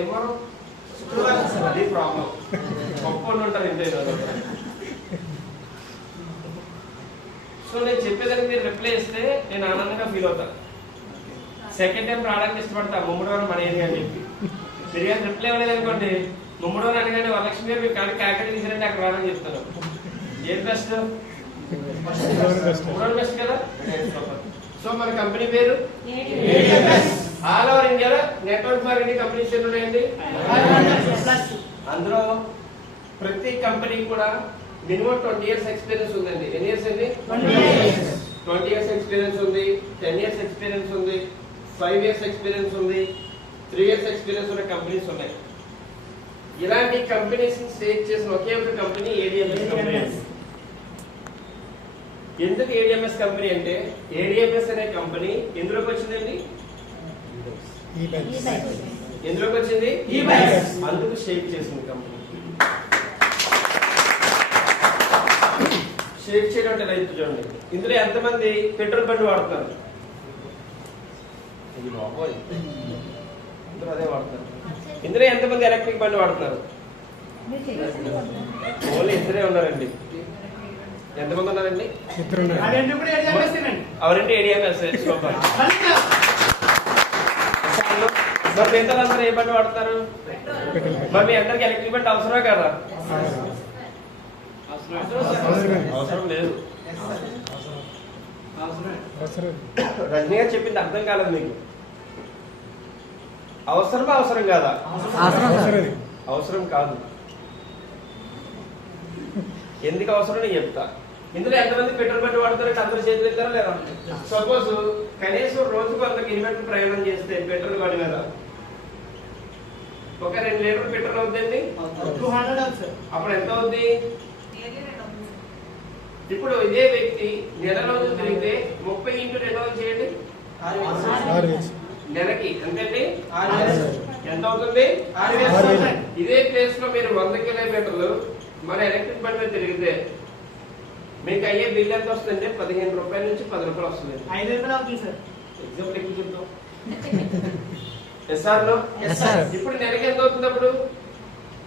ఏమో అది ప్రాబ్లం. గొప్ప ఉంటారు ఇంతే. సో నేను చెప్పేదానికి మీరు రిప్లై ఇస్తే నేను ఆనందంగా ఫీల్ అవుతాను. సెకండ్ టైం రావడానికి ఇష్టపడతా. ముమ్మడివారం మన ఏరియా అని చెప్పి మీరు కానీ రిప్లై ఇవ్వలేదు అనుకోండి, ముమ్మడివారం అనగానే వరలక్ష్మి గారు మీరు కానీ కాకినాడ తీసారంటే అక్కడ రావని చెప్తాను. ఏది బెస్ట్? ముమ్మడివారం బెస్ట్ కదా. సో మన కంపెనీ పేరు ఆల్ ఓవర్ ఇండియాలో నెట్వర్క్ మార్కెటింగ్ కంపెనీస్ ఎన్ని ఉన్నాయండి? అందులో ప్రతి కంపెనీ కూడా మినిమం 20 years ఎక్స్పీరియన్స్ ఉందండి. ఎన్ని ఇయర్స్ అండి? 20 years ఎక్స్పీరియన్స్ ఉంది, 10 years ఎక్స్పీరియన్స్ ఉంది, 5 years ఎక్స్పీరియన్స్ ఉంది, 3 years ఎక్స్పీరియన్స్ ఉన్న కంపెనీస్ ఉన్నాయి. ఇలాంటి కంపెనీస్ స్టేట్ చేసిన ఒకే ఒక కంపెనీ ఏడిఎంఎస్ కంపెనీ. ఎందుకు ఏడిఎంఎస్ కంపెనీ అంటే ఏడిఎంఎస్ అనే కంపెనీ ఎందులోకి వచ్చిందండి? ఎందులోకి వచ్చింది? అందుకు షేక్ చేసింది కంపెనీ. షేక్ చేయడం అంటే రైతు చూడండి. ఇందులో ఎంతమంది పెట్రోల్ బండి వాడుతున్నారు? అందరూ అదే వాడుతున్నారు. ఇందులో ఎంతమంది ఎలక్ట్రిక్ బండి వాడుతున్నారు? ఓన్లీ ఇద్దరే ఉన్నారండి. ఎంతమంది ఉన్నారండి? అవరంటే ఏడిఎంఎస్. మరి మిగతా అందరూ ఏ బండి వాడుతున్నారు? మరి మీ అందరికి ఎలక్ట్రిక్ బండి అవసరమే కదా? అవసరం లేదు. రజనీ గారు చెప్పింది అర్థం కాలేదు మీకు. అవసరమా అవసరం కాదా? అవసరం కాదు. ఎందుకు అవసరం నేను చెప్తా. ఇందులో ఎంతమంది పెట్రోల్ బండి వాడతారంటే అందరూ చేతులు ఎత్తారా లేదా? సపోజ్ కనీసం రోజుకు 100 కిలోమీటర్లు ప్రయాణం చేస్తే పెట్రోల్ బండి మీద ఒక 2 లీటర్లు పెట్రోల్ అవుతుందండి. అప్పుడు ఎంత అవుద్ది? ఇప్పుడు ఇదే వ్యక్తి నెల రోజులు తిరిగితే 30 × 2 చేయండి. నెలకి ఎంతండి? ఎంత అవుతుంది? ఇదే ప్లేస్ లో మీరు 100 కిలోమీటర్లు మన ఎలక్ట్రిక్ బండి మీద తిరిగితే మీకు అయ్యే బిల్ ఎంత వస్తుంది? 15 రూపాయల నుంచి 10 రూపాయలు వస్తుంది. ఎగ్జాంపుల్ ఎక్కువ చెప్తాం. ఇప్పుడు నెలకి ఎంత అవుతుంది? అప్పుడు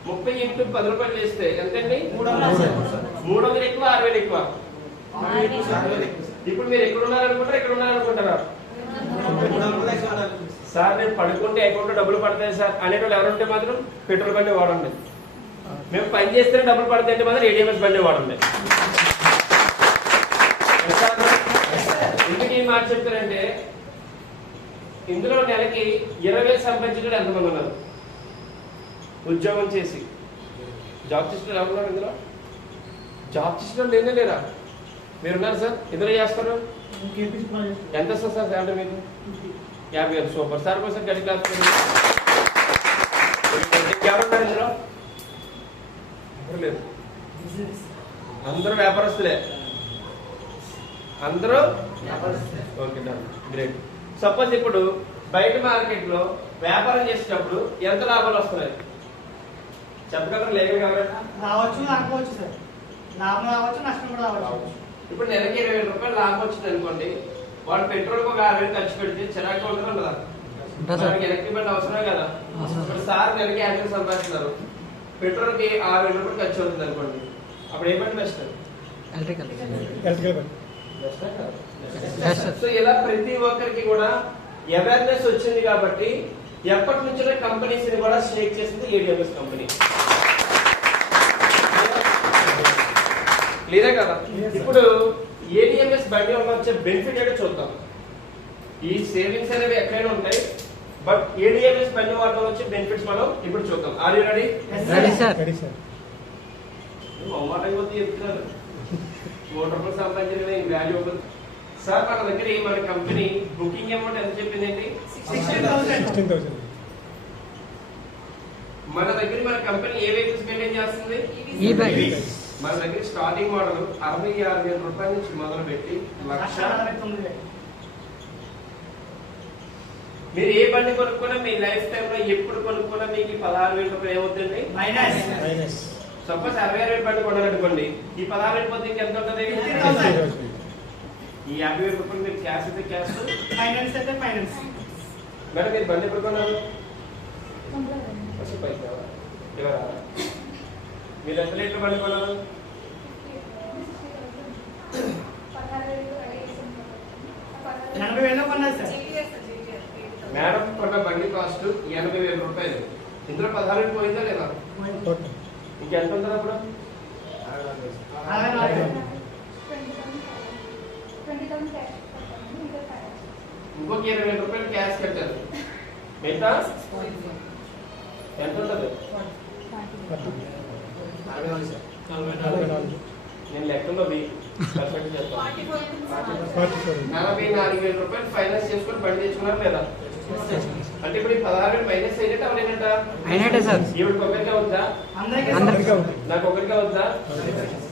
30 × 10 రూపాయలు వేస్తే ఎంతండి? 300 ఎక్కువ 6000 ఎక్కువ? ఇప్పుడు మీరు ఎక్కడ ఉన్నారనుకుంటారా ఇక్కడ ఉన్నారనుకుంటారా? సార్ నేను పడుకుంటే అకౌంట్ లో డబ్బులు పడతాయి సార్ అనేటోళ్ళు ఎవరుంటే మాత్రం పెట్రోల్ బండి వాడండి. మేము పని చేస్తే డబ్బులు పడతాయంటే మాత్రం ఏడిఎంఎస్ బండి వాడండి. ఎందుకు ఈ మాట చెప్తారంటే ఇందులో నెలకి 20,000 సంపాదించేటప్పుడు ఎంతమంది ఉన్నారు? ఉద్యోగం చేసి జాబ్ చేసిన ఎవరున్నారు? ఇందులో జాబ్ చేసిన లేదే లేదా? మీరున్నారు సార్. ఇందులో చేస్తారు. ఎంత వస్తుంది సార్ శాలరీ మీకు? 50,000. Super sir. కోసం గడి క్లాస్ ఎవరున్నారు ఇందులో? లేదు. అందరూ వ్యాపారస్తులే. అందరూ ఓకే గ్రేట్. సపోజ్ ఇప్పుడు బయట మార్కెట్ లో వ్యాపారం చేసేటప్పుడు ఎంత లాభాలు వస్తున్నాయి చెప్పగలరు? లేక రావచ్చు, రాకపోవచ్చు సార్. లాభం రావచ్చు, నష్టం కూడా రావచ్చు. ఇప్పుడు నెలకి 20,000 రూపాయలు లాభం వచ్చింది అనుకోండి. వాడు పెట్రోల్ ఒక 60,000 ఖర్చు పెడితే చిరాకు ఉండదు కదా? ఎలక్ట్రిక్ బండి అవసరమే కదా? ఇప్పుడు సార్ నెలకి 50,000 సంపాదిస్తున్నారు. పెట్రోల్ కి 6,000 రూపాయలు ఖర్చు అవుతుంది అనుకోండి. అప్పుడు ఏ బండి బెస్ట్? సో ఇలా ప్రతి ఒక్కరికి కూడా అవేర్నెస్ వచ్చింది కాబట్టి ఎప్పటి నుంచో కంపెనీస్ ని కూడా షేక్ చేసింది ఏడిఎంఎస్ కంపెనీ. క్లియరే కదా? ఇప్పుడు ఏడిఎంఎస్ బండి వల్ల వచ్చే బెనిఫిట్ ఏంటో చూద్దాం. ఈ సేవింగ్స్ అనేవి ఎక్కడైనా ఉంటాయి, బట్ ఏడిఎంఎస్ బండి వల్ల వచ్చే బెనిఫిట్స్ మనం ఇప్పుడు చూద్దాం. Are you ready? చెప్తున్నారు 3 రూపాయలు సంపాదించే వాల్యూబుల్. సార్ మన దగ్గర మన కంపెనీ బుకింగ్ అమౌంట్ ఎంత చెప్పిందండి? 16,000. మన దగ్గర మన కంపెనీ ఏ వెహికల్స్ మెయింటైన్ చేస్తుంది? మన దగ్గర స్టార్టింగ్ మోడల్ 66,000 రూపాయల నుంచి మొదలు పెట్టి 1,69,000. మీరు ఏ బండి కొనుక్కున్నా మీ లైఫ్ టైమ్ లో ఎప్పుడు కొనుక్కున్నా మీకు 16,000 రూపాయలు ఏమవుతుంది? మైనస్. సపోజ్ 60,000 బండి కొనాలనుకోండి, ఈ 16,000 పొద్దు ఎంత ఉంటుంది? ఈ 50,000 రూపాయలు మీరు క్యాష్ అయితే క్యాష్, ఫైనాన్స్ అయితే ఫైనాన్స్. మేడం మీరు బండి ఎప్పుడు కొన్నారు? డీలర్షిప్ అయితే ఎవరా? మీరు ఎంత లీటర్ బండి కొన్నారు? మేడం కొన్న బండి కాస్ట్ 80,000 రూపాయలు. ఇందులో 16 పోయిందా లేదా? ఇంకెంత ఉందా అప్పుడు? ఇంకొక 20,000 రూపాయలు క్యాష్ కట్టారు. మిగతా ఎంత ఉంటుంది? నేను లెక్కలో పర్ఫెక్ట్ చేస్తాను. 44,000 రూపాయలు ఫైనాన్స్ చేసుకొని బండి తెచ్చుకున్నారు లేదా? అంటే ఇప్పుడు 16 మైనస్ అయినట్టు అవలేనట? అయినట్టే సార్. ఈవిడికి ఒకరిగా వద్దా? నాకు ఒకరిగా వద్దా?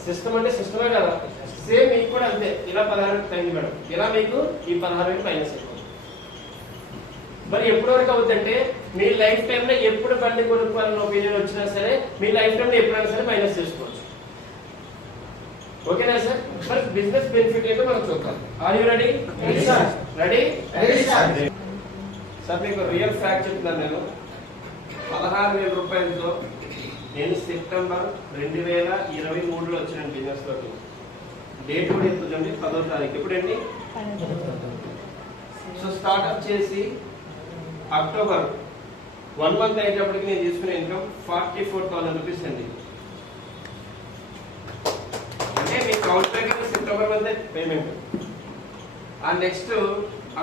సిస్టమ్ అంటే సిస్టమే కదా. సేమ్ మీకు కూడా అంతే. ఇలా 16 అయింది మేడం. ఇలా మీకు ఈ 16 మైనస్ అయిపోతుంది. మరి ఎప్పటి వరకు అవుతుందంటే మీ లైఫ్ టైమ్ లో ఎప్పుడు బండి కొనుక్కోవాలని ఒపీనియన్ వచ్చినా సరే మీ లైఫ్ టైమ్ లో ఎప్పుడైనా సరే మైనస్ చేసుకోవచ్చు. ఓకేనా సార్? మరి బిజినెస్ బెనిఫిట్ ఏంటో మనం చూద్దాం. Are you ready? Ready sir, మీకు రియల్ ఫ్యాక్ట్ చెప్తున్నాను. నేను 16,000 రూపాయలతో నేను సెప్టెంబర్ 2023లో వచ్చిన బిజినెస్ లోకి. డేట్ కూడా ఎత్తుందండి, 10వ తారీఖు. ఎప్పుడండి? సో స్టార్ట్అప్ చేసి అక్టోబర్ 1 మంత్ అయ్యేటప్పటికి నేను తీసుకునే ఇన్కమ్ 44,000 రూపీస్ అండి. అంటే మీ కౌంట్ సెప్టెంబర్ మంత్ పేమెంట్. ఆ నెక్స్ట్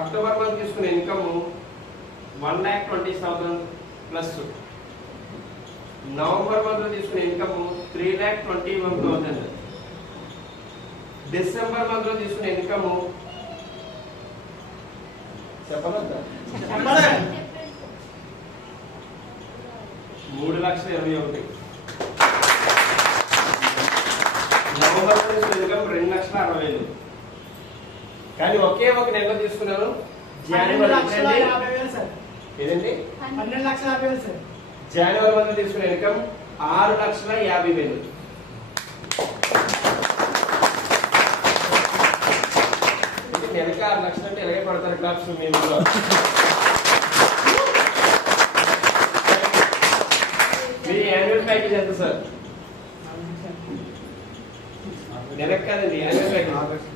అక్టోబర్ మంత్ తీసుకునే ఇన్కమ్ 1,20,000 ప్లస్. నవంబర్ మంత్ లో తీసుకునే ఇన్కమ్ 3,21,000. డిసెంబర్ మంత్ లో తీసుకునే ఇన్కమ్ చెప్పగలరా? 3,21,000. నవంబర్ లో తీసుకునే ఇన్కమ్ 2,60,000. కానీ ఒకే ఒక నెలలో తీసుకున్నాను జనవరి. ఏదండి? 12,50,000 జనవరి మంత్ తీసుకునే ఇన్కమ్ 6,50,000. నెలకి 6 లక్షలు అంటే ఎలాగే పడతారు క్లాప్స్ మీరు. మీ యాన్యువల్ ప్యాకేజ్ ఎంత సార్? నెలకు కాదండి, యాన్యువల్ ప్యాకేజ్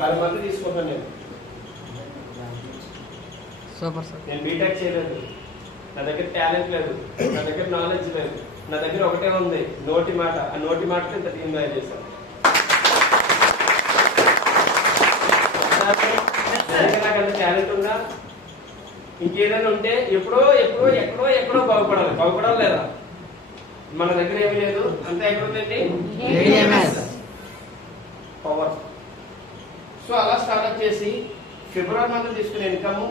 పర్ మంత్ తీసుకుంటాను నేను. Super sir. నేను బీటెక్ చేయలేదు, నా దగ్గర టాలెంట్ లేదు, నా దగ్గర నాలెడ్జ్ లేదు. నా దగ్గర ఒకటే ఉంది, నోటి మాట. ఆ నోటి మాటతో ఇంత టీమ్ తయారు చేశాను. నాకు అంత టాలెంట్ ఉందా? ఇంకేదైనా ఉంటే ఎప్పుడో ఎప్పుడో ఎక్కడో ఎక్కడో బాగుపడాలి. బాగుపడాలి లేదా? మన దగ్గర ఏమీ లేదు. అంతే ఎక్కడుందండి? పవర్. సో అలా స్టార్ట్అప్ చేసి ఫిబ్రవరి మంత్ తీసుకునే ఇన్కమ్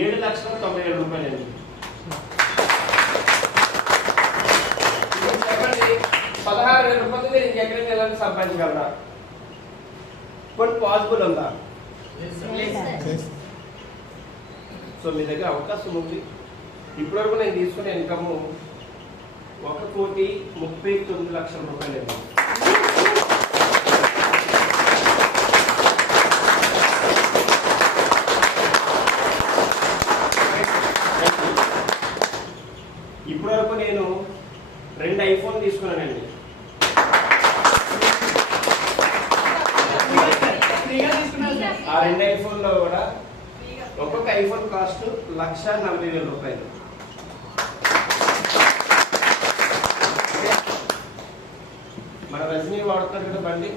7,90,000 రూపాయలండి. చెప్పండి, 16,000 రూపాయలు నేను ఇంకెక్కడికి వెళ్ళాలని సంపాదించగలరా? కొన్ని పాసిబుల్ ఉందా? సో మీ దగ్గర అవకాశం ఉంది. ఇప్పటివరకు నేను తీసుకునే ఇన్కమ్ 1,39,00,000 రూపాయలండి. ఇప్పటివరకు నేను 2 ఐఫోన్ తీసుకున్నానండి. ఆ 2 ఐఫోన్ లో కూడా ఒక్కొక్క ఐఫోన్ కాస్ట్ 1,40,000 రూపాయలు. మన రజనీ వాడుతారు కదా బండి,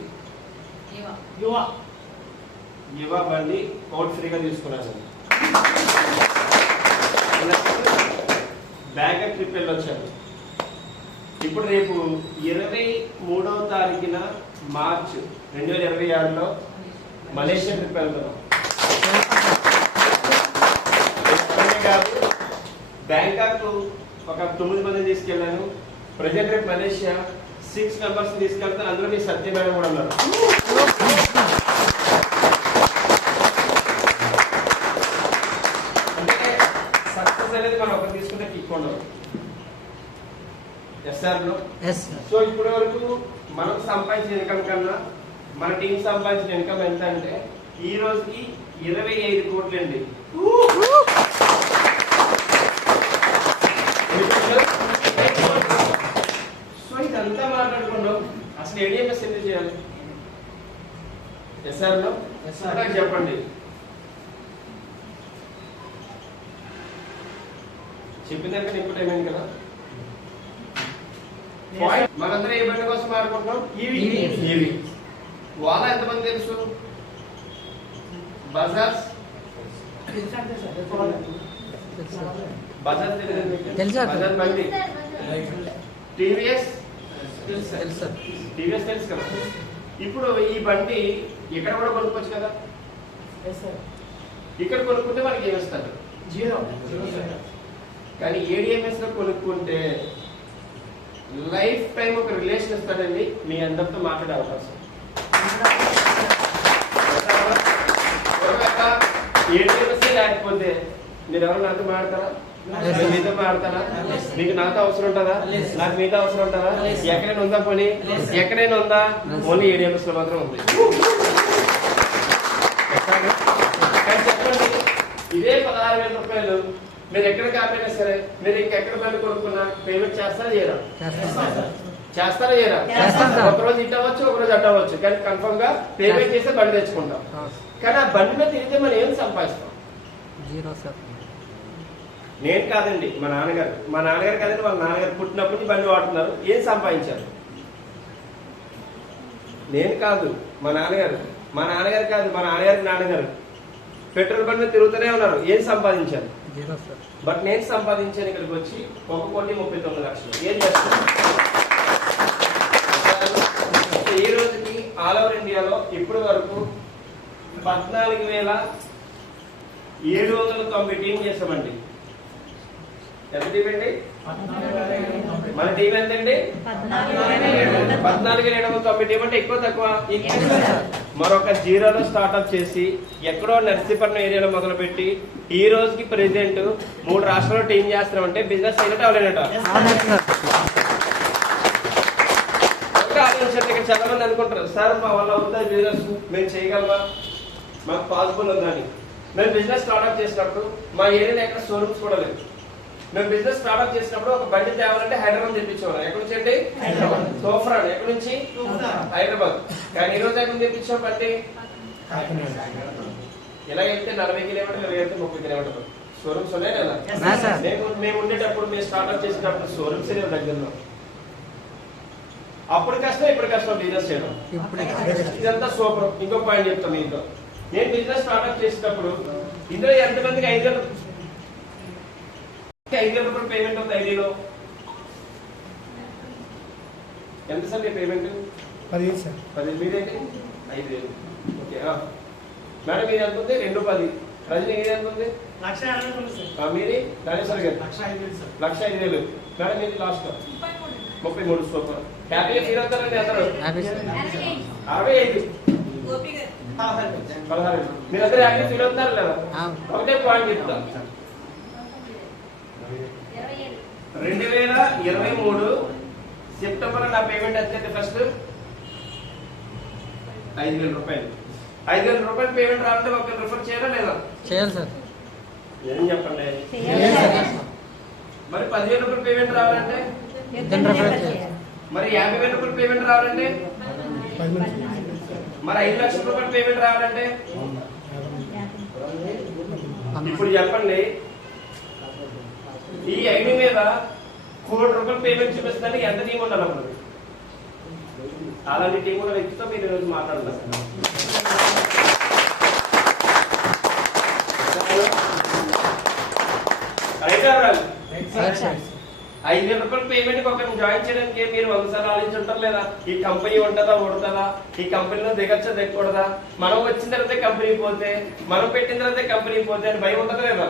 యువ బండి కోడ్ ఫ్రీగా తీసుకున్నాను. బ్యాగ్ ట్రిప్ వెళ్ళొచ్చాను. ఇప్పుడు రేపు 23వ తారీఖున మార్చ్ 2026లో మలేషియా ట్రిప్ వెళ్తున్నాం. బ్యాంకాక్ ఒక 9 మందిని తీసుకెళ్ళాను. ప్రజెంట్ రేపు మలేషియా 6 మెంబర్స్ తీసుకెళ్తాను. అందులో మీ సత్య మేడం కూడా ఉన్నారు. అంటే సక్సెస్ అనేది మనం ఒకరు తీసుకుంటే కిక్ ఉండదు. సో ఇప్పటి వరకు మనం సంపాదించిన ఇన్కమ్ కన్నా మన టీం సంపాదించిన ఇన్కమ్ ఎంత అంటే ఈ రోజుకి 25 కోట్లు అండి. అంతా మాట్లాడుకున్నాం. అసలు ఏడిఎంఎస్ ఎందుకు చేయాలి? ఎస్ఆర్ లో నాకు చెప్పండి. చెప్పిందంటే ఇంకో టైం అయింది కదా. మనందరం ఏ బండి కోసం మాట్లాడుకుంటున్నాం? ఈవీ. వాళ్ళ ఎంతమంది తెలుసు? బజాజ్ బజాజ్ తెలుసా? బజాజ్ బండి. టీవీఎస్ తెలుసు సార్. టీవీఎస్ తెలుసు కదా. ఇప్పుడు ఈ బండి ఇక్కడ కూడా కొనుక్కోవచ్చు కదా. ఇక్కడ కొనుక్కుంటే మనకి ఏమిస్తారు? 0. కానీ ఏడిఎంఎస్ లో కొనుక్కుంటే లైఫ్ టైం ఒక రిలేషన్ ఇస్తాడండి. మీ అందరితో మాట్లాడే అవకాశం. ఏడిఎంఎస్ లేకపోతే మీరు ఎవరు నాతో మాట్లాడతారా? మీతో మాట్లాడతారా? మీకు నాతో అవసరం ఉంటుందా? నాకు మీతో అవసరం ఉంటుందా? ఎక్కడైనా ఉందా పని? ఎక్కడైనా ఉందా? ఓన్లీ ఏడిఎంఎస్ లో మాత్రం ఉంది. కానీ చెప్పండి, ఇదే 16,000 రూపాయలు మీరు ఎక్కడ కాకపోయినా సరే, మీరు ఇంకెక్కడ బండి కొనుక్కున్నా పేమెంట్ చేస్తారా చేయరా? చేస్తారా చేయరా? ఒకరోజు ఇట్ అవ్వచ్చు, ఒకరోజు అట్ అవ్వచ్చు, కానీ కన్ఫర్మ్ గా పేమెంట్ చేస్తే బండి తెచ్చుకుంటాం. కానీ ఆ బండి మీద తిరిగితే మనం ఏం సంపాదిస్తాం? 0 సార్. నేను కాదండి, మా నాన్నగారు కాదండి, వాళ్ళ నాన్నగారు పుట్టినప్పుడు బండి వాడుతున్నారు. ఏం సంపాదించారు? నేను కాదు, మా నాన్నగారు కాదు, మా నాన్నగారు పెట్రోల్ బండి మీద తిరుగుతూనే ఉన్నారు. ఏం సంపాదించారు? 0 సార్. బట్ నేను సంపాదించాను ఇక్కడికి వచ్చి 1,39,00,000. ఏం చేస్తాను? ఈ రోజుకి ఆల్ ఓవర్ ఇండియాలో ఇప్పటి వరకు 14,790 టీం చేసామండి. ఎంత టీం అండి? మన టీం ఎంతండి? 14,790 టీం. అంటే ఎక్కువ తక్కువ? మరొక 0లో స్టార్ట్అప్ చేసి ఎక్కడో నర్సీపట్నం ఏరియాలో మొదలుపెట్టి ఈ రోజుకి ప్రెసిడెంట్ 3 రాష్ట్రాల్లో టీం చేస్తున్నామంటే బిజినెస్ అయినట్టు అవలేనట. ఇక్కడ చాలా మంది అనుకుంటారు, సార్ మా వల్ల అవుతుంది బిజినెస్, మేము చేయగలమా, మాకు పాసిబుల్ ఉందని. మేము బిజినెస్ స్టార్ట్అప్ చేసినప్పుడు మా ఏరియాలో ఎక్కడ షోరూమ్స్ కూడా లేదు. మేము బిజినెస్ స్టార్ట్అప్ చేసినప్పుడు ఒక బండి తేవాలంటే హైదరాబాద్ తెప్పించేవాళ్ళం. ఎక్కడి నుంచి అండి? తోఫ్రాన్. ఎక్కడి నుంచి? హైదరాబాద్. కానీ ఈ రోజు ఎక్కడ తెప్పించాం బండి? ఇలా వెళ్తే 40 కిలోమీటర్లు, ఇలా వెళ్తే 30 కిలోమీటర్లు. షోరూమ్స్ ఉన్నాయి కదా. మేము ఉండేటప్పుడు, మేము స్టార్ట్అప్ చేసినప్పుడు షోరూమ్స్ లేవు దగ్గరలో. అప్పుడు కష్టం, ఇప్పుడు కష్టం బిజినెస్ చేయడం. ఇదంతా సూపర్. ఇంకో పాయింట్ చెప్తాను మీతో. నేను బిజినెస్ స్టార్ట్అప్ చేసేటప్పుడు ఇందులో ఎంతమందికి 5,000 రూపాయలు పేమెంట్ ఉంది ఐడిలో? ఎంత సార్ మీ పేమెంట్? 10,000 సార్. 10,000. మీదేంటి? 5,000. ఓకే. మేడం మీది ఎంత ఉంది? 2,10,000. రజనీ మీది ఎంత ఉంది? 1,50,000. మీది? రాజేశ్వర్ గారు 1,05,000. మేడం మీది లాస్ట్ 33. సూపర్. హ్యాపీగా ఫీల్ అవుతారండి అందరూ? 65. 16. మీరందరూ హ్యాపీ ఫీల్ అవుతున్నారు లేదా? ఒకటే పాయింట్ చెప్తా. 2023 సెప్టెంబర్ నా పేమెంట్ ఎంత? ఫస్ట్ 5,000 రూపాయలు. 5,000 రూపాయలు పేమెంట్ రావాలంటే ఒక రిఫర్ చేయాలా లేదా? చేయాలి సార్. ఏం చెప్పండి. మరి 10,000 రూపాయలు పేమెంట్ రావాలంటే? మరి 50,000 రూపాయలు పేమెంట్ రావాలంటే? మరి 5,00,000 రూపాయలు పేమెంట్ రావాలంటే? ఇప్పుడు చెప్పండి, ఈ ఐడి మీద 1 కోటి రూపాయలు పేమెంట్ చూపిస్తుందంటే ఎంత టీం ఉండాలి అప్పుడు? అలాంటి టీం ఉన్న వ్యక్తితో మీరు ఈరోజు మాట్లాడతారు. 5,000 రూపాయలు పేమెంట్ ఒకరిని జాయిన్ చేయడానికి మీరు 100 సార్లు ఆలోచించుంటారు లేదా? ఈ కంపెనీ ఉంటుందా, ఉడతాదా, ఈ కంపెనీలో దిగచ్చా, దిగకూడదా, మనం వచ్చిన తర్వాత కంపెనీ పోతే, మనం పెట్టిన తర్వాత కంపెనీ పోతే అని భయం ఉంటుందా లేదా?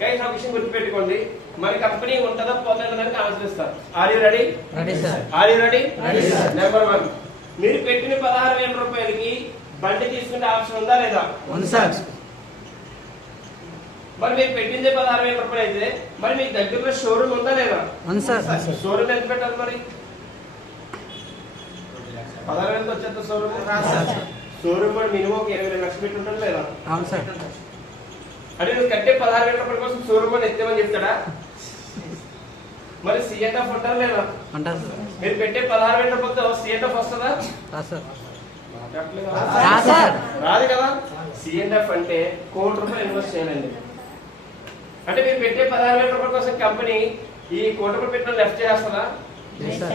కానీ ఆ విషయం గుర్తుపెట్టుకోండి, మన కంపెనీ ఉంటుందా పోతుందా దానికి ఆన్సర్ ఇస్తారు. Are you ready? Are you ready? Number 1, మీరు పెట్టిన 16,000 రూపాయలకి బండి తీసుకునే ఆప్షన్ ఉందా లేదా? మరి మీరు పెట్టిందే 16,000 రూపాయలు అయితే మరి మీకు దగ్గరలో షోరూమ్ ఉందా లేదా? షోరూమ్ ఎంత పెట్టాలి మరి? 16,000 వచ్చేంత షోరూమ్ షోరూమ్ కూడా మినిమం 20 లక్షలు పెట్టి ఉంటుంది లేదా? అంటే నువ్వు కట్టే 16,000 రూపాయల కోసం షోరూమ్ అని ఎత్తేమని చెప్తాడా? మరి సిఎన్ఎఫ్ ఉంటారా లేదా? ఉంటారు సార్. మీరు పెట్టే 16,000 రూపాయలతో సిఎన్ఎఫ్ వస్తుందా? రాదు సార్. రాదు సార్. రాదు కదా. సిఎన్ఎఫ్ అంటే ₹1,00,00,000 ఇన్వెస్ట్ చేయాలండి. అంటే మీరు పెట్టే 16,000 రూపాయల కోసం కంపెనీ ఈ ₹1,00,00,000 పెట్టిన లెఫ్ట్ చేస్తుందా? లేదు సార్.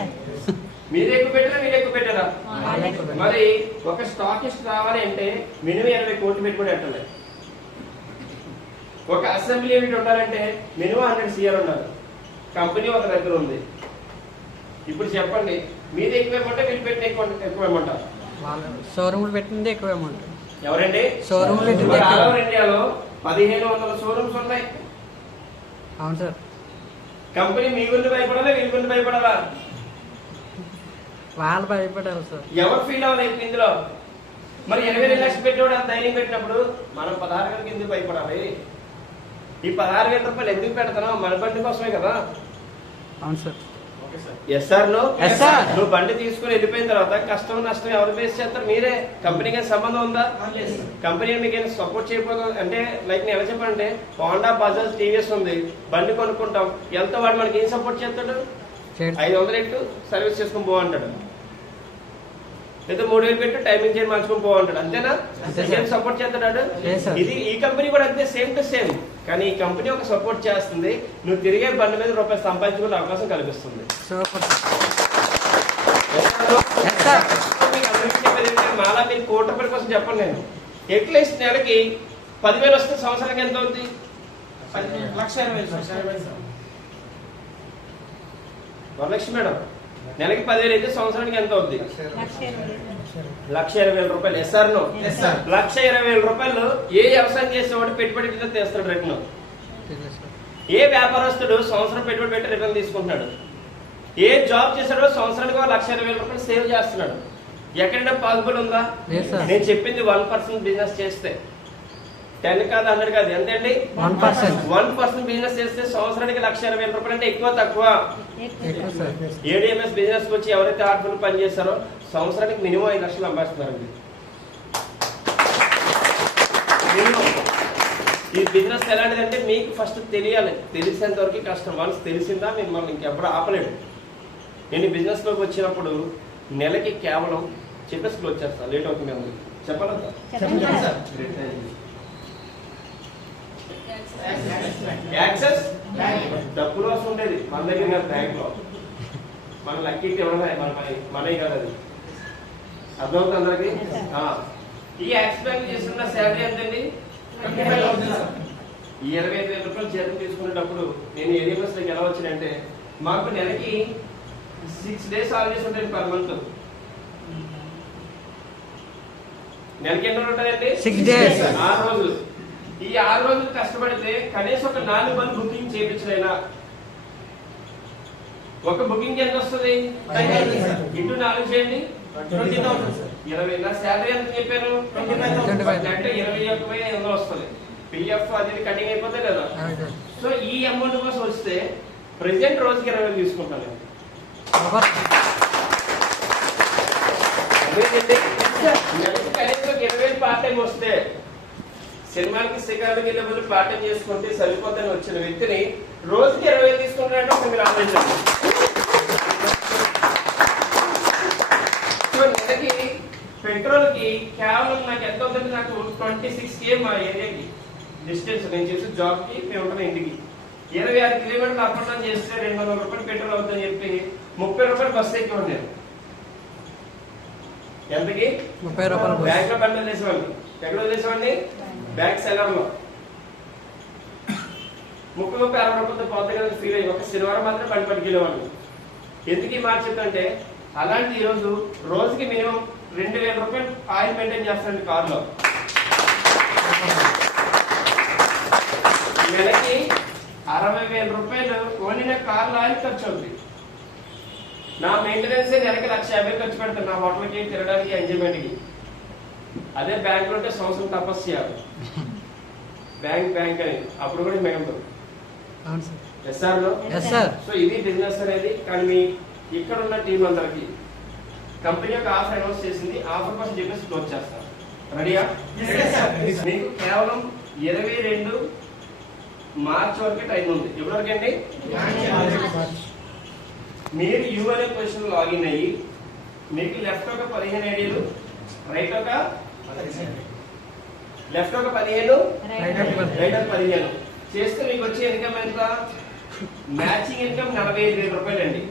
మీరు ఎక్కువ పెట్టారా మీరు ఎక్కువ పెట్టారా? వాళ్ళు ఎక్కువ పెట్టారు. మరి ఒక స్టాకిస్ట్ రావాలి అంటే మినిమం 20 కోట్లు పెట్టుబడి పెట్టాలి. ఒక అసెంబ్లీ యూనిట్ ఉండాలంటే మినిమం 100 CR ఉండాలి. కంపెనీ ఒక దగ్గర ఉంది. ఇప్పుడు చెప్పండి, మీది ఎక్కువ ఏమంటే వీళ్ళు పెట్టిన ఎక్కువ ఏమంటారు? వాళ్ళు షోరూమ్లు పెట్టింది ఎక్కువ అమౌంట్. ఎవరండి? షోరూమ్లు పెట్టింది ఆల్ ఎక్కువ. ఓవర్ ఇండియాలో 1,500 షోరూమ్స్ ఉన్నాయి. అవును సార్. కంపెనీ మీ గురించి భయపడాలా వీళ్ళ గురించి భయపడాలా? వాళ్ళు భయపడారు సార్. ఎవరు ఫీల్ అవ్వాలి ఇందులో? మరి 22 లక్షలు పెట్టేవాడు అంత ధైర్యం పెట్టినప్పుడు మనం 16,000 ఎందుకు భయపడాలి? ఈ 16,000 రూపాయలు ఎందుకు పెడతాం? మన బండి కోసమే కదా. అవును sir. Yes sir no? Yes, sir. నువ్వు బండి తీసుకుని వెళ్ళిపోయిన తర్వాత కష్టం నష్టం ఎవరు ఫేస్ చేస్తారు? మీరే. కంపెనీకి సంబంధం ఉందా? కంపెనీ మీకు సపోర్ట్ చేయకపోతే అంటే లైక్ నేను ఎలా చెప్పాలంటే హోండా బజాజ్ టీవీఎస్ ఉంది, బండి కొనుక్కుంటాం, ఎంత వాడు మనకి ఏం సపోర్ట్ చేస్తాడు? 500 పెట్టు సర్వీస్ చేసుకుని పోవంటాడు, లేదా 3,000 పెట్టు టైమింగ్ చేసి మార్చుకుని పోవంటాడు. అంతేనా? అంతే సేమ్ సపోర్ట్ చేస్తాడు. Yes, sir. ఇది ఈ కంపెనీ కూడా అంతే, సేమ్ టు సేమ్. కానీ ఈ కంపెనీ ఒక సపోర్ట్ చేస్తుంది, నువ్వు తిరిగే బండి మీద రూపాయలు సంపాదించుకునే అవకాశం కల్పిస్తుంది. Super sir. Yes, sir. మీకు అందరికీ చెప్పేది ఏంటంటే, మాలా మీరు ₹1,00,00,000 కోసం చెప్పండి. నేను అట్లీస్ట్ నెలకి 10,000 వస్తే సంవత్సరానికి ఎంత అవుతుంది? 1,20,000. వరలక్ష్మి మేడం, నెలకి 10,000 అయితే సంవత్సరానికి ఎంత అవుతుంది? ₹1,20,000. SR no? ₹1,20,000 ఏ వ్యవసాయం చేసేవాడు పెట్టుబడి కింద తీస్తాడు రిటర్న్? ఏ వ్యాపారస్తుడు సంవత్సరం పెట్టుబడి పెట్టి రిటర్న్ తీసుకుంటున్నాడు? ఏ జాబ్ చేశాడో సంవత్సరానికి ₹1,20,000 సేవ్ చేస్తున్నాడు? ఎక్కడైనా పాసిబుల్ ఉందా? లేదు సార్. నేను చెప్పింది 1% బిజినెస్ చేస్తే, 10 కాదు 100 కాదు, ఎంతండి? 1%. 1% బిజినెస్ చేస్తే సంవత్సరానికి ₹1,20,000 అంటే ఎక్కువ తక్కువ? ఎక్కువ సార్. ఏడిఎంఎస్ బిజినెస్ వచ్చి ఎవరైతే ఆర్డర్లు పనిచేస్తారో సంవత్సరానికి మినిమం 5 లక్షలు సంపాదిస్తున్నారండి. ఈ బిజినెస్ ఎలాంటిదంటే మీకు ఫస్ట్ తెలియాలి, తెలిసేంత వరకు కష్టం. వన్స్ తెలిసిందా మిమ్మల్ని ఇంకెప్పుడు ఆపలేడు. నేను ఈ బిజినెస్ లోకి వచ్చినప్పుడు నెలకి కేవలం చెప్పేసి క్లోజ్ చేస్తా, లేట్ అవుతుంది అందరికి. చెప్పాలంతా యాక్సెస్ డబ్బులు వస్తూ ఉండేది మన దగ్గర బ్యాంక్ లో, మన లక్కీ మనవి కదా అది. అర్థమవుతుంది అందరికి? ఈ యాక్సిస్ బ్యాంక్ చేస్తున్న శాలరీ ఎంతండి? ఈ ₹25,000 జీతం తీసుకునేటప్పుడు నేను ఏరియాస్ లోకి ఎలా వచ్చినంటే, మాకు నెలకి 6 days హాలిడేస్ ఉంటాయి పర్ మంత్. నెలకి ఎన్ని రోజులు ఉంటాయండి? 6 days. 6 రోజులు. ఈ 6 రోజులు కష్టపడితే కనీసం ఒక 4 బండ్లు బుకింగ్ చేయించలేనా? ఒక బుకింగ్ ఎంత వస్తుంది? ఇంటూ 4 చేయండి, 20,000. నా శాలరీ ఎంత చెప్పాను? 25,000. అంటే 21,500 వస్తుంది. పిఎఫ్ అది కటింగ్ అయిపోతే లేదా? సో ఈ అమౌంట్ కోసం వస్తే ప్రెసెంట్ రోజుకి 20,000 తీసుకుంటాను. కనీసం 20,000 పార్ట్ టైం వస్తే, సినిమాకి శిఖరాలకు వెళ్ళే బదులు పార్ట్ టైం చేసుకుంటే సరిపోతాను వచ్చిన వ్యక్తిని రోజుకి 20,000 తీసుకుంటారంటే ఒక మీరు ఆలోచించండి. సో నెలకి పెట్రోల్ కి కేవలం నాకు ఎంత అవుతుంది? నాకు 26 km మా ఏరియాకి డిస్టెన్స్. నేను చేసే జాబ్ కి మేము ఉంటాను ఇంటికి 26 కిలోమీటర్లు అప్ అండ్ డౌన్ చేస్తే ₹200 పెట్రోల్ అవుతుందని చెప్పి ₹30 బస్సు ఎక్కి ఉండేది. ఎంతకి? ₹30. బ్యాంక్ లో బండి వదిలేసేవాడిని. ఎక్కడ వదిలేసేవాడిని? బ్యాంక్ సెలర్ లో. ₹30-60 పోతే కదా ఫీల్ అయ్యి ఒక శనివారం మాత్రం బండి పట్టుకెళ్ళేవాడిని. ఎందుకు ఈ మాట చెప్తుంటే, అలాంటి ఈరోజు రోజుకి మినిమం ₹2,000 ఆయిల్ మెయింటైన్ చేస్తానండి కారులో. నెలకి ₹60,000 ఓన్లీ నా కార్లో ఆయిల్ ఖర్చు అవుతుంది. నా మెయింటెనెన్స్ నెలకి ₹1,50,000 ఖర్చు పెడతాను నా హోటల్కి, తినడానికి, ఎంజాయ్మెంట్ కి. అదే బ్యాంక్ లో ఉంటే సంవత్సరం తపస్సు చేయాలి. బ్యాంక్ అని అప్పుడు కూడా మేము ఎస్ఆర్ లో. సో ఇది బిజినెస్ అనేది. కానీ మీ ఇక్కడ ఉన్న టీం అందరికి కంపెనీ యొక్క ఆఫర్ అనౌన్స్ చేసింది. ఆఫర్ కోసం చెప్పేసి క్లోజ్ చేస్తాం. రెడీయా? మీకు కేవలం 22 మార్చ్ వరకే టైం ఉంది. ఎప్పటి వరకు అండి? మీరు యూ అనే పొజిషన్ లాగిన్ అయ్యి మీకు లెఫ్ట్ ఒక 15 ఐడీలు, రైట్ ఒక లెఫ్ట్ ఒక 15, రైట్ ఒక 15 చేస్తే మీకు వచ్చే ఇన్కమ్ ఎంత? మ్యాచింగ్ ఇన్కమ్ 45,000 రూపాయలండి.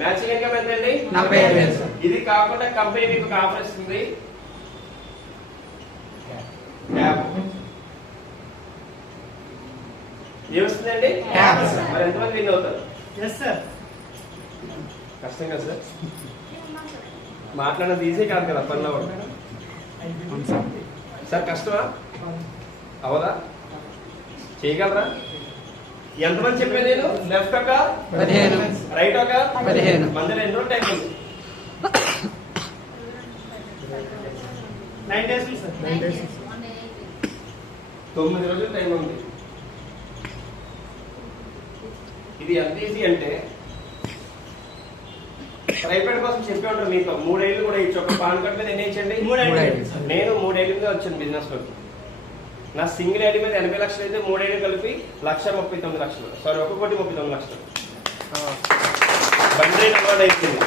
మ్యాచింగ్ ఇన్కమ్ ఎంత అండి? 45,000. ఇది కాకుండా కంపెనీ మీకు ఒక ఆఫర్ ఇస్తుంది. ట్యాబ్ ఏమొస్తుందండి? ట్యాబ్. మరి ఎంతమంది విన్ అవుతారు? Yes sir. కష్టం కదా సార్, మాట్లాడేది ఈజీ కాదు కదా పనిలో సార్. కష్టమా? అవదా? చేయగలరా? ఎంతమంది చెప్పాను నేను? లెఫ్ట్ ఒక 15, రైట్ ఒక 15. మధ్యలో ఎన్ని రోజులు టైం ఉంది? 9 days సార్. 9 రోజులు టైం ఉంది. ఇది ఎంత ఈజీ అంటే ట్రైపాడ్ కోసం చెప్పి ఉంటారు మీకు 3 ఏళ్ళు కూడా ఇచ్చి ఒక పాన్ కార్డ్ మీద ఎన్ని ఇచ్చండి? 3 3 days. నేను 3 ఏళ్ళ మీద వచ్చాను బిజినెస్ లోకి. నా సింగిల్ ఐడి మీద 80 లక్షలు అయితే 3 ఏళ్ళు కలిపి 1,39,00,000. సారీ, 1,39,00,000. బండి అలవాటు అయిపోయింది.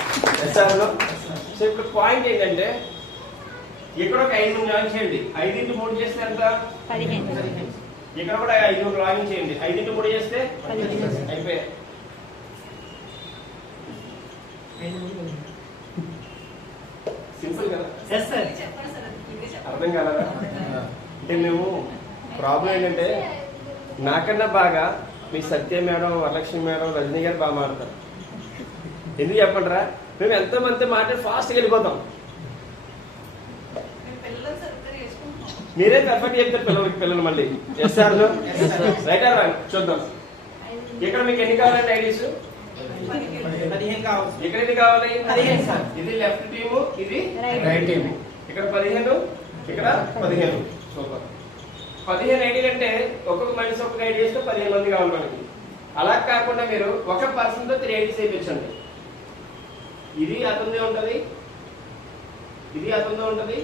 సో ఇప్పుడు పాయింట్ ఏంటంటే ఇక్కడ ఒక 5 లాగిన్ చేయండి. 5 into 3 చేస్తే ఎంత? 15. ఇక్కడ కూడా 5 లాగిన్ చేయండి. 5 into 3 చేస్తే అయిపోయాయి. సింపుల్ కదా? Yes sir. అర్థం కాలదా? అంటే మేము ప్రాబ్లం ఏంటంటే నాకన్నా బాగా మీ సత్య మేడం, వరలక్ష్మి మేడం, రజనీ గారు బాగా మాట్లాడతారు. ఎందుకు చెప్పండిరా, మేము ఎంతో మంది మాట్లాడి ఫాస్ట్గా వెళ్ళిపోతాం. మీరే పర్ఫెక్ట్ చెప్తారు పిల్లలు మళ్ళీ. Yes sir right or wrong చూద్దాం. ఇక్కడ మీకు ఎన్ని కావాలండి ఐడీస్? 15 కావాలి. ఇక్కడ ఎన్ని కావాలి? 15 సార్. ఇది లెఫ్ట్ టీము, ఇది రైట్ టీమ్. ఇక్కడ 15, ఇక్కడ 15. సూపర్. 15 ఐడీలు అంటే ఒక్కొక్క మనిషి ఒక్కొక్క ఐడి చేస్తే 15 మంది కావాలి మనకి. అలా కాకుండా మీరు ఒక పర్సన్ తో 3 ఐడీస్ వేయించండి. ఇది అతనిదే ఉంటది, ఇది అతనిదే ఉంటది.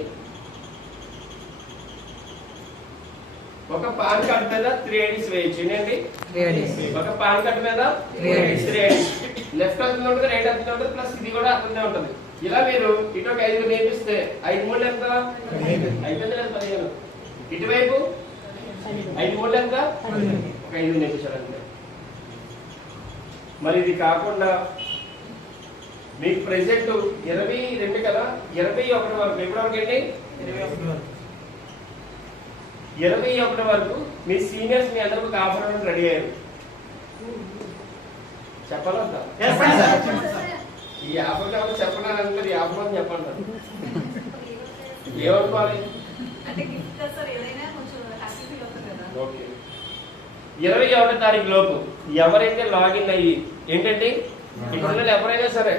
ఒక పాన్ కార్డ్ మీద 3 ఐడీస్ వేయచ్చు. ఏంటండి? 3 IDs. ఒక పాన్ కార్డ్ మీద 3 IDs. 3 ఐడీస్. లెఫ్ట్ అతను ఉంటుంది, రైట్ అతను ఉంటుంది, ప్లస్ ఇది కూడా అతనే ఉంటుంది. ఇలా మీరు ఇటు ఒక 5 నేర్పిస్తే 5 3 ఎంత? 15. ఇటువైపు 5 3 ఎంత? ఒక 5 నేర్పించారంటే. మరి ఇది కాకుండా మీకు ప్రెసెంట్ 22 కదా, 21 వరకు ఎప్పటి వరకు అండి? 21 వరకు మీ సీనియర్స్ మీ అందరూ ఒక ఆఫర్ రెడీ అయ్యారు. చెప్పాలంట ఎస్ సార్. ఈ ఆఫర్ కాబట్టి చెప్పండి. ఈ ఆఫర్ అని చెప్పండి. ఏమనుకోవాలి? ఓకే. 21వ తారీఖు లోపు ఎవరైతే లాగిన్ అయ్యి ఏంటంటే ఇక్కడ ఎవరైనా సరే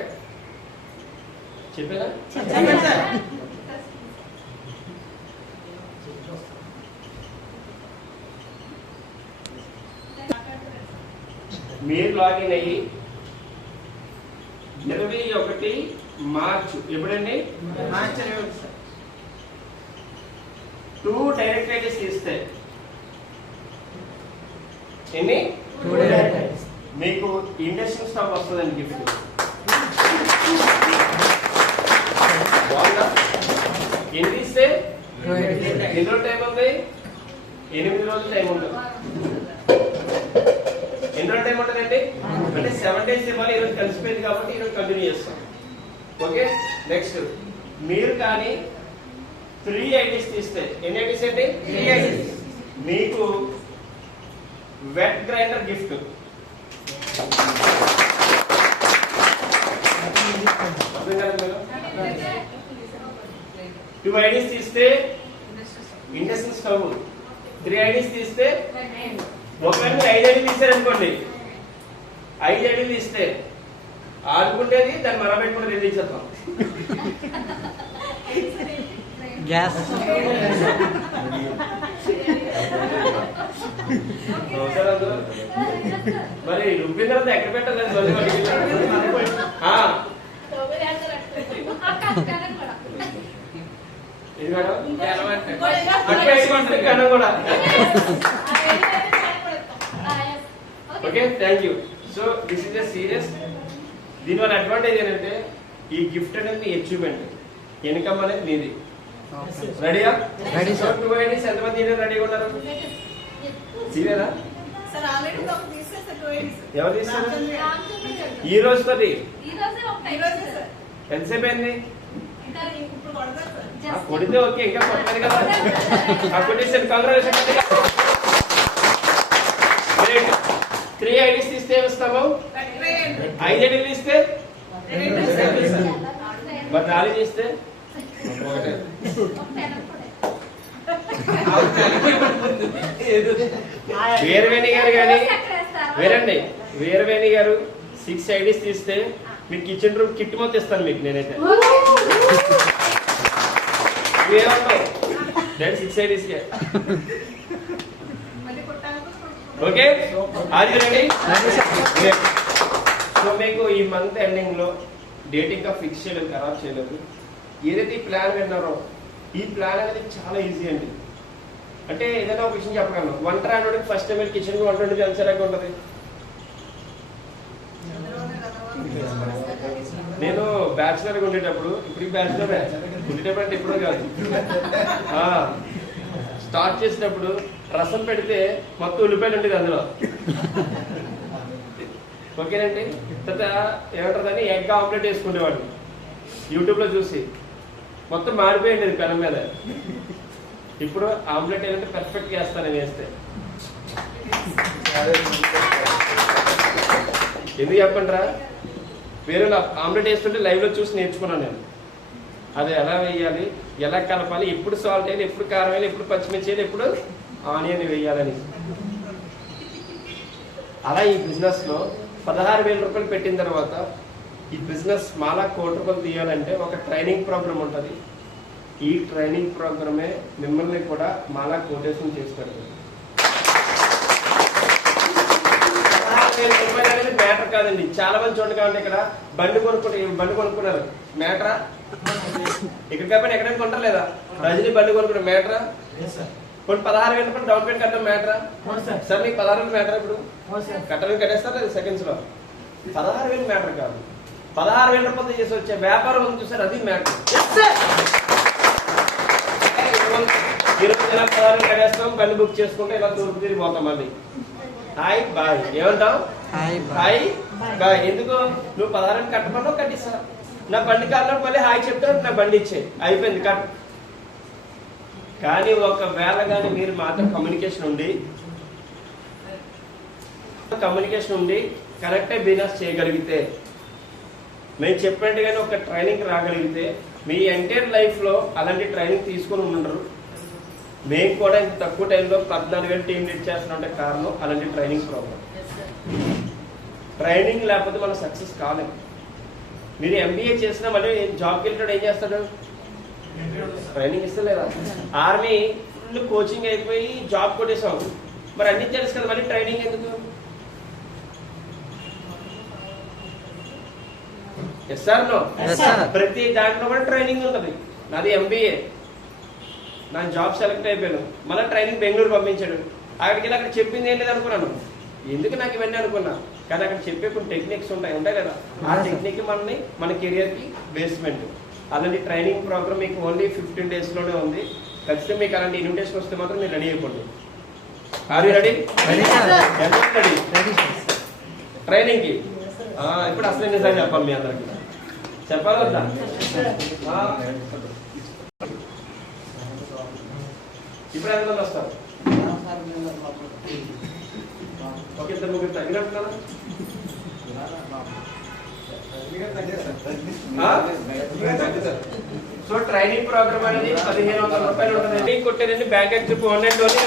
చెప్పేదా? చెప్పండి సార్. మీరు లాగిన్ అయ్యి 21 మార్చ్ ఎప్పుడండి? March 21 sir. 2 డైరెక్ట్ ఐడీస్ ఇస్తే ఎన్ని? 2 direct IDs. మీకు ఇండక్షన్ స్టవ్ వస్తుందండి గిఫ్ట్. బాగుందా? ఎన్ని ఇస్తే? 2 IDs. ఎన్ని రోజులు టైం ఉంది? 8 రోజులు టైం ఉంటుంది. ఎన్ని రోజులు టైం ఉంటుందండి? అంటే 7 days ఇవ్వాలి. ఈరోజు కలిసిపోయింది కాబట్టి ఈరోజు కంటిన్యూ చేస్తాం. ఓకే. నెక్స్ట్ మీరు కానీ 3 ఐడీస్ తీస్తే ఎన్ని ఐడీస్ అండి? 3 IDs. మీకు వెట్ గ్రైండర్ గిఫ్ట్. అర్థం కాదు మేడం? 2 ఐడీస్ తీస్తే ఇండక్షన్ స్టవ్, 3 ఐడీస్ తీస్తే ఒకవేళ మీరు 5 ఐడీలు తీస్తారనుకోండి, 5 ఐడీలు తీస్తే ఆడుకుంటేది దాన్ని మనం పెట్టుకుని రెడీ చేద్దాం. గ్యాస్. మరి రుబ్బిన తర్వాత ఎక్కడ పెట్టాలి? ఇది మేడం అక్కడ కన్నా కూడా. Okay, thank you. So this is a serious. దీనివల్ల అడ్వాంటేజ్ ఏంటంటే ఈ గిఫ్ట్ అనేది మీ అచీవ్మెంట్, ఇన్కమ్ అనేది మీది. రెడీయా? Ready, sir. 2 ఐడీస్ ఎంతమంది రెడీగా ఉన్నారు? సీరియరా? ఎవరు తీస్తారు? ఈ రోజుతో ఎంతసేపు అయింది? కొడితే ఓకే, ఇంకా కొట్టలేదు కదా. కొట్టేసాను, కంగ్రాచులేషన్. 3 ఐడీస్ తీస్తే ఏమిస్తాము? 5 ఐడీలు తీస్తే మరి 4 తీస్తే వీరవేణి గారు కానీ వేరండి, వీరవేణి గారు 6 ఐడీస్ తీస్తే మీకు కిచెన్ రూమ్ కిట్ మొత్తం ఇస్తాను మీకు నేనైతే. ఏమన్నావు? 6 IDs okay, are you ready? So మీకు ఈ మంత్ ఎండింగ్ లో డేట్ ఇంకా ఫిక్స్ చేయలేదు, ఖరాబ్ చేయలేదు. ఏదైతే ఈ ప్లాన్ విన్నారో ఈ ప్లాన్ అనేది చాలా ఈజీ అండి. అంటే ఏదైనా ఒక విషయం చెప్పగలను, వంట రానోడికి ఫస్ట్ టైం కిచెన్ వంట వండితే ఎంత సరిగ్గా ఉంటుంది. నేను బ్యాచులర్గా ఉండేటప్పుడు, ఇప్పుడు బ్యాచులర్ ఉండేటప్పుడు అంటే ఇప్పుడు కాదు, స్టార్ట్ చేసేటప్పుడు రసం పెడితే మొత్తం ఉల్లిపాయలు ఉండేది అందులో. ఓకేనండి. తర్వాత ఏమంటారు, ఎగ్ ఆమ్లెట్ వేసుకునేవాడు యూట్యూబ్లో చూసి, మొత్తం మారిపోయింది పెనం మీద. ఇప్పుడు ఆమ్లెట్ ఏంటంటే పర్ఫెక్ట్ చేస్తాను వేస్తే. ఎందుకు చెప్పండిరా, వేరే ఆమ్లెట్ వేస్తుంటే లైవ్లో చూసి నేర్చుకున్నాను నేను. అది ఎలా వేయాలి, ఎలా కలపాలి, ఎప్పుడు సాల్ట్ వేయాలి, ఎప్పుడు కారం వేయాలి, ఎప్పుడు పచ్చిమిర్చి వేయాలి, ఎప్పుడు ఆనియన్ వేయాలని. అలా ఈ బిజినెస్లో 16,000 రూపాయలు పెట్టిన తర్వాత ఈ బిజినెస్ మాలా 1 కోటి రూపాయలు తీయాలంటే ఒక ట్రైనింగ్ ప్రోగ్రామ్ ఉంటుంది. ఈ ట్రైనింగ్ ప్రోగ్రామే మిమ్మల్ని కూడా మాలా కోటేషన్ చేస్తారు. 16,000 రూపాయలు అనేది మ్యాటర్ కాదండి. చాలా మంది చూడండి, కాబట్టి ఇక్కడ బండి కొనుక్కున్నారు మ్యాటరా? ఇక్కడ కాబట్టి ఎక్కడైనా కొంటారు లేదా? రజనీ బండి కొనుక్కున్నారు మ్యాటరా? కొన్ని 16,000 రూపాయలు డౌన్ పేమెంట్ కట్టడం మ్యాటరా? సార్ మీకు 16,000 మ్యాటర్, ఇప్పుడు కట్టడానికి కట్టేస్తారు లేదా సెకండ్స్ లో? 16,000 మ్యాటర్ కాదు, 16,000 రూపాయలు చేసి వచ్చే వ్యాపారం ఉంది చూసారు, అది మ్యాటర్. ఈ రోజు ఇలా 16,000 కట్టేస్తాం, బండి బుక్ చేసుకుంటే ఇలా తూర్పు తిరిగి పోతాం మళ్ళీ. హాయ్ బాయ్ ఏమంటావు? Hi bye. ఎందుకు? నువ్వు 16,000 కట్టమన్నావు, కట్టిస్తా. నా బండి కారణం మళ్ళీ హాయ్ చెప్తాను, నా బండి ఇచ్చే, అయిపోయింది కట్. కానీ ఒకవేళ కానీ మీరు మాత్రం కమ్యూనికేషన్ ఉండి కరెక్టే బిజినెస్ చేయగలిగితే, మేము చెప్పండి కానీ ఒక ట్రైనింగ్ రాగలిగితే, మీ ఎంటైర్ లైఫ్లో అలాంటి ట్రైనింగ్ తీసుకొని ఉండరు. మేము కూడా ఇంత తక్కువ టైంలో 14,000 టీం లీడ్ చేస్తున్నాం కారణం అలాంటి ట్రైనింగ్ ప్రోగ్రామ్. ట్రైనింగ్ లేకపోతే మనం సక్సెస్ కాలేము. మీరు MBA చేసినా మళ్ళీ జాబ్కి వెళ్ళాడు ఏం చేస్తాడు? ట్రైనింగ్ ఇస్తలేదా? ఆర్మీ ఫుల్ కోచింగ్ అయిపోయి జాబ్ కొట్టేసాం, మరి అన్ని తెలుసు కదా, మళ్ళీ ట్రైనింగ్ ఎందుకు? Yes sir no? ప్రతి దాంట్లో కూడా ట్రైనింగ్ ఉంటుంది. నాది MBA, నా జాబ్ సెలెక్ట్ అయిపోయాను, మళ్ళీ ట్రైనింగ్ బెంగళూరు పంపించాడు. అక్కడికి అక్కడ చెప్పింది ఏం లేదు అనుకున్నాను, ఎందుకు నాకు ఇవన్నీ అనుకున్నా. కానీ అక్కడ చెప్పే కొన్ని టెక్నిక్స్ ఉంటాయి కదా, ఆ టెక్నిక్ మన కెరియర్కి బేస్మెంట్. అలాంటి ట్రైనింగ్ ప్రోగ్రామ్ మీకు ఓన్లీ 15 daysలోనే ఉంది. ఖచ్చితంగా మీకు అలాంటి ఇన్విటేషన్ వస్తే మాత్రం మీరు రెడీ అయిపోండి. Are you ready? ట్రైనింగ్కి ఇప్పుడు అసలు నిజంగా చెప్పాలి, మీ అందరికి చెప్పాలి వద్దా? ఇప్పుడు ఎంతమంది వస్తారు? ఓకే, 2-3 తగ్గినట్టున్నారా? సో ట్రైనింగ్ ప్రోగ్రామ్ అనేది 1,500 రూపాయలు ఉంటుంది. కొట్టేదండి బ్యాంక్ ఎగ్జిట్ 1 and only